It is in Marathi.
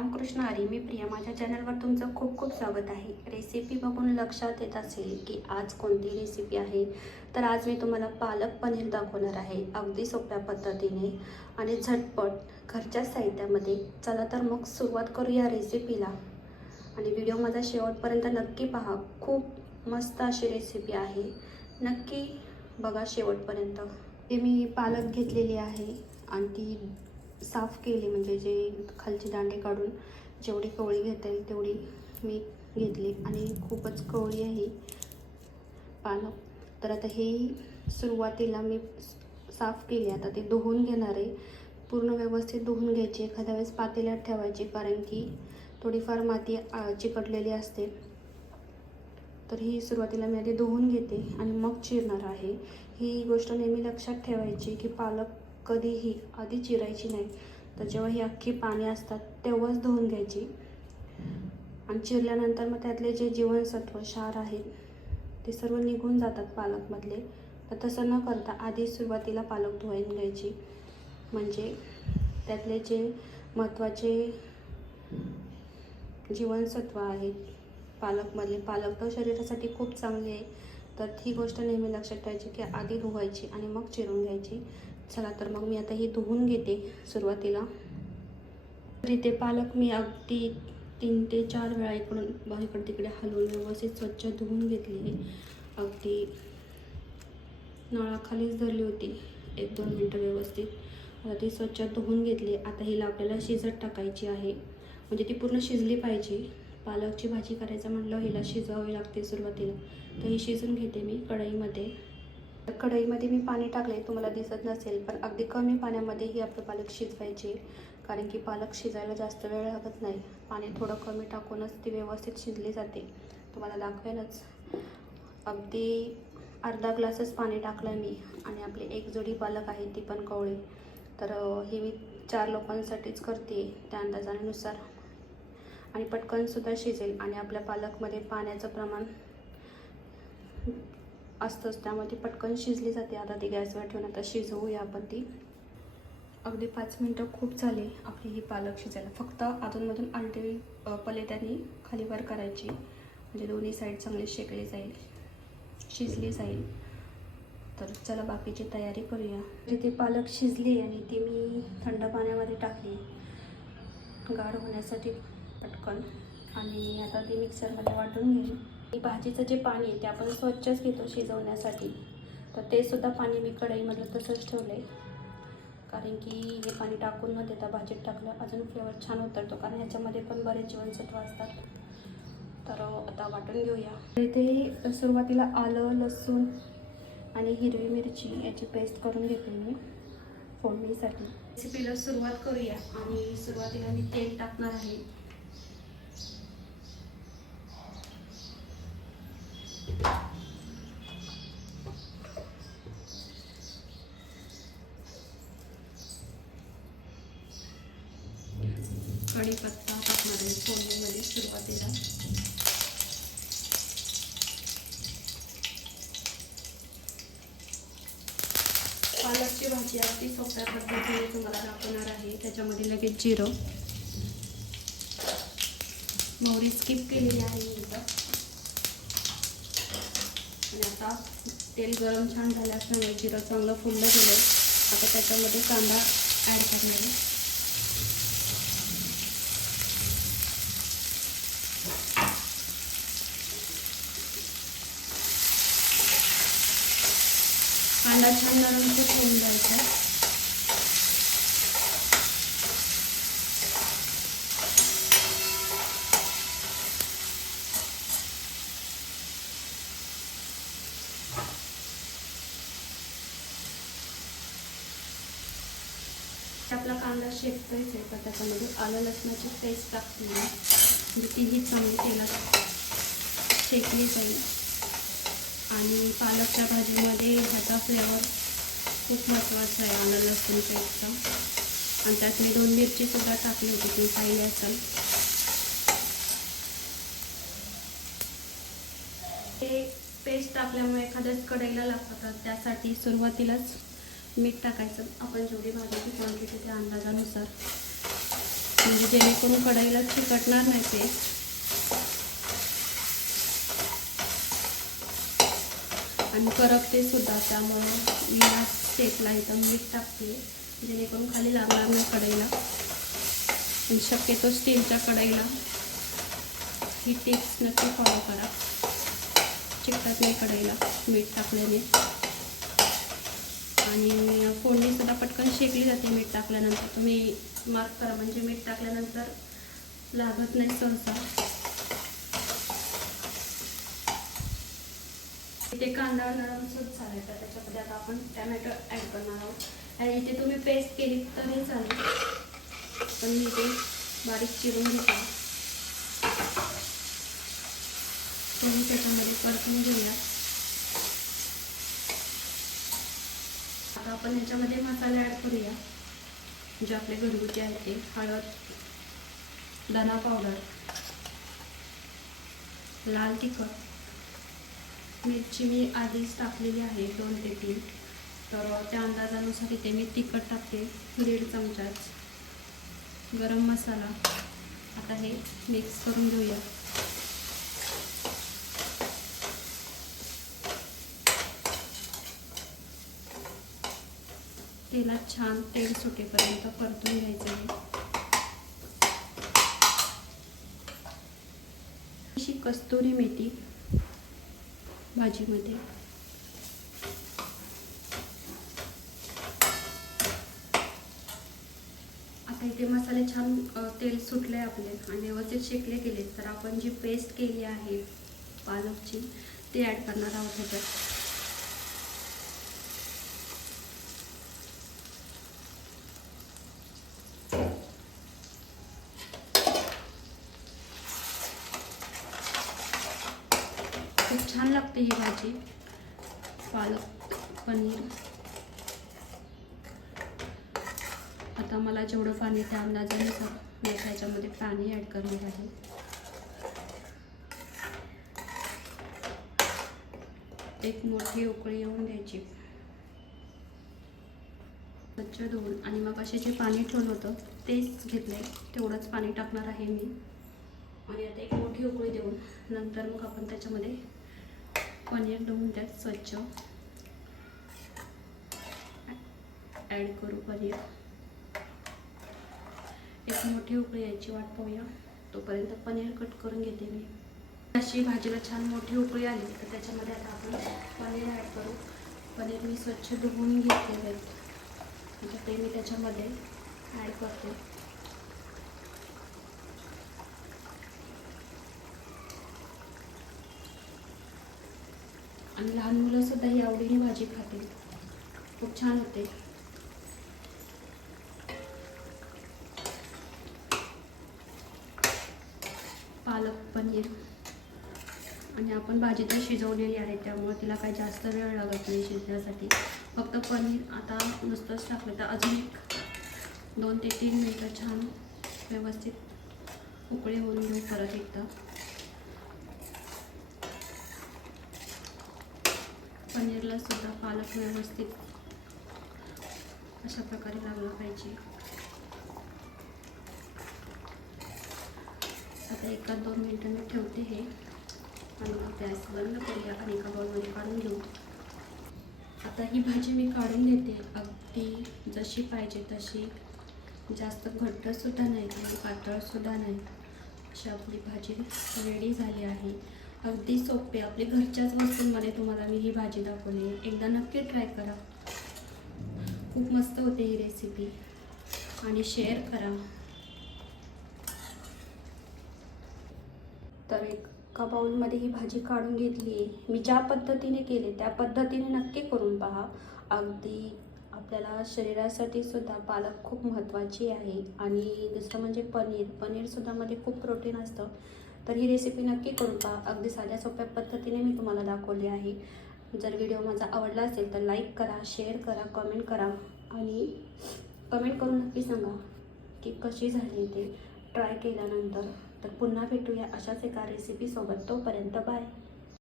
रामकृष्ण हरी मी प्रिया माझ्या चॅनलवर तुमचं खूप खूप स्वागत आहे. रेसिपी बघून लक्षात येत असेल की आज कोणती रेसिपी आहे तर आज मी तुम्हाला पालक पनीर दाखवणार आहे अगदी सोप्या पद्धतीने. आणि झटपट घरच्या साहित्यामध्ये चला तर मग सुरुवात करू या रेसिपीला. आणि व्हिडिओ माझा शेवटपर्यंत नक्की पहा खूप मस्त अशी रेसिपी आहे. नक्की बघा शेवटपर्यंत. ते मी पालक घेतलेली आहे आणि ती साफ केली म्हणजे जे खालचे दांडे काढून जेवढी कवळी घेता येईल तेवढी मी घेतली. आणि खूपच कवळी आहे पालक. तर आता हे सुरुवातीला मी साफ केली. आता ते धुवून घेणार आहे. पूर्ण व्यवस्थित धुवून घ्यायची. एखाद्या वेळेस पातेल्यात ठेवायची कारण की थोडीफार माती चिकटलेली असते. तर ही सुरुवातीला मी आधी धुवून घेते आणि मग चिरणार आहे. ही गोष्ट नेहमी लक्षात ठेवायची की पालक कधीही आधी चिरायची नाही. तर जेव्हा ही अख्खी पाने असतात तेव्हाच धुवून घ्यायची. आणि चिरल्यानंतर मग त्यातले जे जीवनसत्व क्षार आहेत ते सर्व निघून जातात पालकमधले. तर तसं न करता आधी सुरुवातीला पालक धुवून घ्यायची. म्हणजे त्यातले जे महत्त्वाचे जीवनसत्व आहेत पालकमधले पालक तर शरीरासाठी खूप चांगले आहे. तर ही गोष्ट नेहमी लक्षात ठेवायची की आधी धुवायची आणि मग चिरून घ्यायची. चला तर मग मी आता ही धुवून घेते सुरुवातीला. तर इथे पालक मी अगदी तीन ते चार वेळा इकडून इकडे तिकडे हलवून व्यवस्थित स्वच्छ धुवून घेतली अगदी नळाखालीच धरली होती. एक दोन मिनटं व्यवस्थित. आता ती स्वच्छ धुवून घेतली. आता हिला आपल्याला शिजत टाकायची आहे. म्हणजे ती पूर्ण शिजली पाहिजे. पालकची भाजी करायचं म्हटलं हिला शिजवावी लागते सुरुवातीला. तर ही शिजून घेते मी कढईमध्ये. कढईमध्ये मी पाणी टाकले तुम्हाला दिसत नसेल पण अगदी कमी पाण्यामध्ये ही आपलं पालक शिजवायची. कारण की पालक शिजायला जास्त वेळ लागत नाही. पाणी थोडं कमी टाकूनच ती व्यवस्थित शिजली जाते. तुम्हाला दाखवेलच अगदी अर्धा ग्लासच पाणी टाकलं मी. आणि आपली एक जोडी पालक आहे ती पण कवळी. तर ही मी चार लोकांसाठीच करते त्या अंदाजानुसार. आणि पटकनसुद्धा शिजेल. आणि आपल्या पालकमध्ये पाण्याचं प्रमाण असतंच. त्यामुळे ती पटकन शिजली जाते. आता ती गॅसवर ठेवून आता शिजवूया आपण ती. अगदी पाच मिनटं खूप झाली आपली ही पालक शिजायला. फक्त अधूनमधून आलटी अ, पलेट्याने खाली वर करायची. म्हणजे दोन्ही साईड चांगली शेकली जाईल. शिजली जाईल. तर चला बाकीची तयारी करूया. म्हणजे जिथे पालक शिजली आणि ती मी थंड पाण्यामध्ये टाकली. गाढ होण्यासाठी पटकन. आणि आता ती मिक्सरमध्ये वाटून घेईन भाजीचं जे पाणी आहे ते आपण स्वच्छच घेतो शिजवण्यासाठी. तर ते सुद्धा पाणी मी कढईमधलं तसंच ठेवलं आहे कारण की हे पाणी टाकून न देता भाजीत टाकलं अजून फ्लेवर छान उतरतो. कारण ह्याच्यामध्ये पण बरेच जीवनसत्व असतात. तर आता वाटून घेऊया. इथे सुरुवातीला आलं लसूण आणि हिरवी मिरची याची पेस्ट करून घेते मी फोडणीसाठी. रेसिपीला सुरुवात करूया. आणि सुरुवातीला मी तेल टाकणार आहे. कढीपत्ता टाकणार आहे फोडणीमध्ये सुरुवातीला पालकची भाजी अगदी सोप्या पद्धतीने तुम्हाला दाखवणार आहे. त्याच्यामध्ये लगेच जिरं. मोहरी स्किप केलेली आहे आणि आता तेल गरम छान झालं असल्यामुळे जिरं चांगलं फुललं गेलं आता त्याच्यामध्ये कांदा ॲड करणार आहे. कांदा छान नरम खूप होऊन जायचा आपला कांदा शेकतोयच आहे तर त्याच्यामध्ये आलं लसणाची पेस्ट टाकते मी. म्हणजे चांगली तेलात शेकली जाईल आणि पालकच्या भाजीमध्ये ह्याचा फ्लेवर खूप महत्त्वाचा आहे आलं लसूण पेस्टचा आणि त्यात मी दोन मिरचीसुद्धा टाकली होती तुम्ही पाहिली असाल. ते पेस्ट टाकल्यामुळे एखाद्याच कढईला लागतात त्यासाठी सुरुवातीलाच मीठ टाकायचं. आपण जेवढी भाजीची क्वांटिटी त्या अंदाजानुसार. म्हणजे जेणेकरून कढईला चिकटणार नाही ते. आणि करपते सुद्धा त्यामुळे मी या स्टेपला इथं मीठ टाकते. जेणेकरून खाली लागणार नाही कढईला. आणि शक्यतो स्टीलच्या कढईला ही टिप्स नक्की फॉलो करा. चिकटत नाही कढईला मीठ टाकल्याने. आणि फोडणीसुद्धा पटकन शेकली जाते मीठ टाकल्यानंतर. तुम्ही मार्क करा म्हणजे मीठ टाकल्यानंतर लागत नाही सहसा. इथे कांदा नरम सुद्धा झाला तर त्याच्यामध्ये आता आपण टॅमॅटो ॲड करणार आहोत. आणि इथे तुम्ही पेस्ट केली तरी चालेल. पण मी इथे बारीक चिरून घेतला तुम्ही त्याच्यामध्ये परतून घेऊया. आता आपण ह्याच्यामध्ये मसाले ॲड करूया. जे आपले घरगुती आहेत ते. हळद धना पावडर लाल तिखट मिरची मी आधीच टाकलेली आहे दोन ते तीन. तर त्या अंदाजानुसार इथे मी तिखट टाकते दीड चमचाच. गरम मसाला. आता हे मिक्स करून घेऊया. तेला छान तेल सुटेपर्यंत परतून घ्यायचं आहे. अशी कस्तुरी मेथी भाजीमध्ये. आता इथे मसाले छान तेल सुटले आपले आणि व्यवस्थित शेकले गेले तर आपण जी पेस्ट केली आहे पालकची ती ॲड करणार आहोत ह्याच्यात. खूप छान लागते ही भाजी. पालक पनीर. आता मला जेवढं पाणी त्या अंदाजानुसार मी त्याच्यामध्ये पाणी ॲड करणार आहे. एक मोठी उकळी येऊन द्यायची. स्वच्छ धुवून आणि मग असे जे पाणी ठेवलं होतं तेच घेतलं आहे तेवढंच पाणी टाकणार आहे मी. आणि आता एक मोठी उकळी देऊन नंतर मग आपण त्याच्यामध्ये पनीर धुवून त्यात स्वच्छ ॲड करू पनीर एक मोठी उकळी यायची वाट पाहूया तोपर्यंत पनीर कट करून घेते मी अशी भाजीला छान मोठी उकळी आली तर त्याच्यामध्ये आता आपण पनीर ॲड करू पनीर मी स्वच्छ धुवून घेतलेले आहेत ते मी त्याच्यामध्ये ॲड करते आणि लहान मुलंसुद्धा ही आवडीने भाजी खातील खूप छान होते. पालक पनीर. आणि आपण भाजी तर शिजवलेली आहे त्यामुळे तिला काही जास्त वेळ लागत नाही शिजण्यासाठी. फक्त पनीर आता नुसतंच टाकलं तर अजून एक दोन ते तीन मिनटं छान व्यवस्थित उकळी होऊन घेऊ परत एकदा. पनीरला सुद्धा पालक व्यवस्थित अशा प्रकारे लागला पाहिजे. आता एका दोन मिनटं मी ठेवते हे. आणि मग गॅस बंद करूया आणि एका बाउलमध्ये काढून घेऊ. आता ही भाजी मी काढून घेते. अगदी जशी पाहिजे तशी. जास्त घट्टसुद्धा नाही आणि पातळसुद्धा नाही. अशी आपली भाजी रेडी झाली आहे. अगदी सोपे. आपले घरच्याच वस्तूंमध्ये तुम्हाला मी ही भाजी दाखवली. एकदा नक्की ट्राय करा. खूप मस्त होते ही रेसिपी आणि शेअर करा. तर एका बाउलमध्ये ही भाजी काढून घेतली आहे. मी ज्या पद्धतीने केले त्या पद्धतीने नक्की करून पहा. अगदी आपल्याला शरीरासाठी सुद्धा पालक खूप महत्त्वाची आहे. आणि दुसरं म्हणजे पनीर. पनीरसुद्धा मध्ये खूप प्रोटीन असतं. तर ही रेसिपी नक्की करून पहा. अगदी साध्या सोप्या पद्धतीने मी तुम्हाला दाखवली आहे. जर व्हिडिओ माझा आवडला असेल तर लाईक करा शेअर करा कमेंट करा आणि कमेंट करून नक्की सांगा की कशी झाली ते. ट्राय केल्यानंतर तर पुन्हा भेटूया अशाच एका रेसिपीसोबत तोपर्यंत बाय